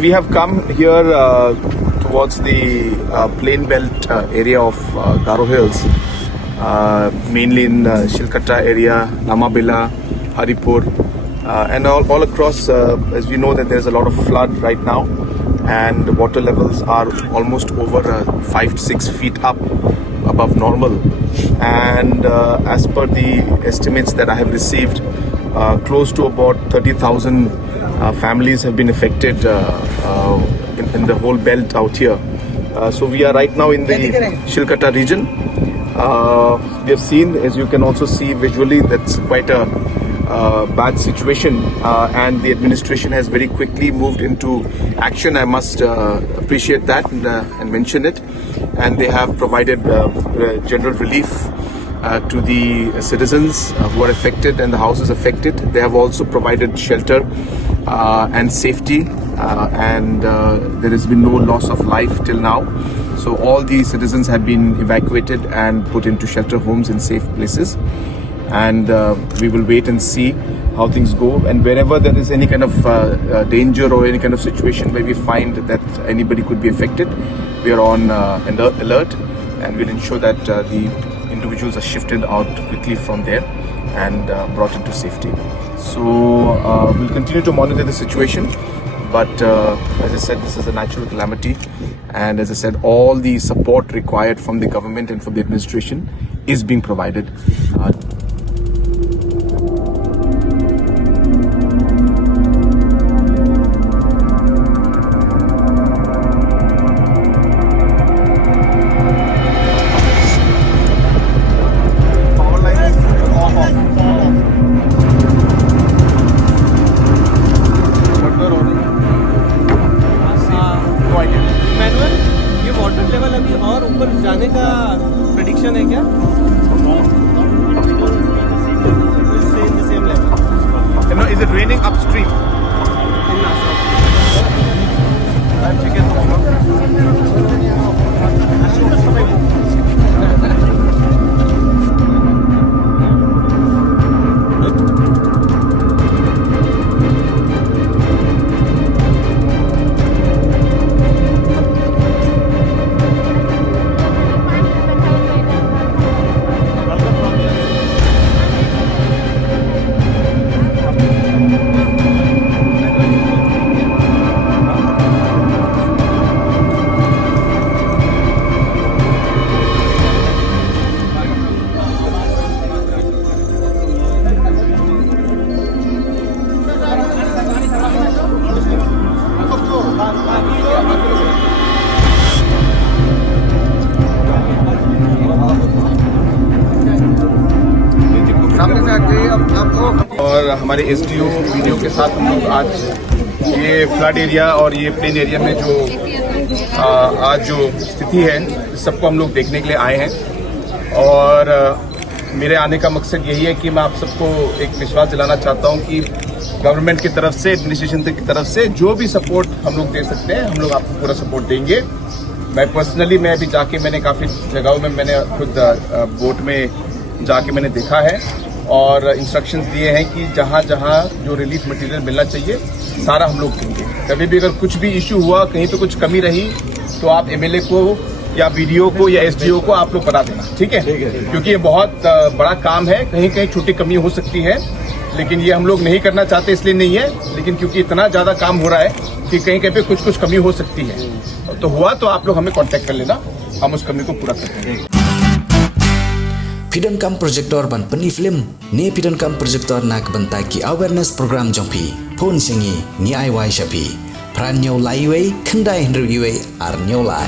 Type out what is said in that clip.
We have come here towards the plain belt area of Garo Hills, mainly in Shilkata area, Namabila, Haripur, and all across. As we know that there's a lot of flood right now, and the water levels are almost over 5 to 6 feet up above normal. And as per the estimates that I have received, close to about 30,000 families have been affected in the whole belt out here. So we are right now in the Shilkata region. We have seen, as you can also see visually, that's quite a bad situation, and the administration has very quickly moved into action. I must appreciate that and mention it. And they have provided general relief to the citizens who are affected and the houses affected. They have also provided shelter and safety, and there has been no loss of life till now. So all the citizens have been evacuated and put into shelter homes in safe places. And we will wait and see how things go. And wherever there is any kind of danger or any kind of situation where we find that anybody could be affected, we are on alert, and we'll ensure that the individuals are shifted out quickly from there and brought into safety. So we'll continue to monitor the situation. But as I said, this is a natural calamity, and as I said, all the support required from the government and from the administration is being provided. Level अभी और ऊपर जाने का prediction है क्या? Is it raining upstream? और हमारे SDO video के साथ हम लोग आज ये फ्लड एरिया और ये प्लेन एरिया में जो आज जो स्थिति है, सबको हम लोग देखने के लिए आए हैं। और मेरे आने का मकसद यही है कि मैं आप सबको एक विश्वास दिलाना चाहता हूं कि गवर्नमेंट की तरफ से, एडमिनिस्ट्रेशन की तरफ से जो भी सपोर्ट हम लोग दे सकते हैं, हम लोग आपको पूरा सपोर्ट देंगे। मैं पर्सनली अभी जाके मैंने काफ़ी जगहों में मैंने खुद बोट में जाके मैंने देखा है और इंस्ट्रक्शंस दिए हैं कि जहां जहां जो रिलीफ मटेरियल मिलना चाहिए सारा हम लोग देंगे। कभी भी अगर कुछ भी इश्यू हुआ, कहीं पे कुछ कमी रही, तो आप एमएलए को या बीडीओ को या एसडीओ को आप लोग बता देना, ठीक है? क्योंकि ये बहुत बड़ा काम है, कहीं कहीं छोटी कमी हो सकती है, लेकिन ये हम लोग नहीं करना चाहते इसलिए नहीं है, लेकिन क्योंकि इतना ज्यादा काम हो रहा है कि कहीं कहीं पे कुछ कुछ कमी हो सकती है। तो हुआ तो आप लोग हमें कॉन्टेक्ट कर लेना, हम उस कमी को पूरा कर देंगे। Pidon kam projector ban peni film ne pidon kam projector nak bentai ki awareness program jongpi phone singi ni ai wai shapi pran nyau lai wei khandai hendru yue ar nyau lai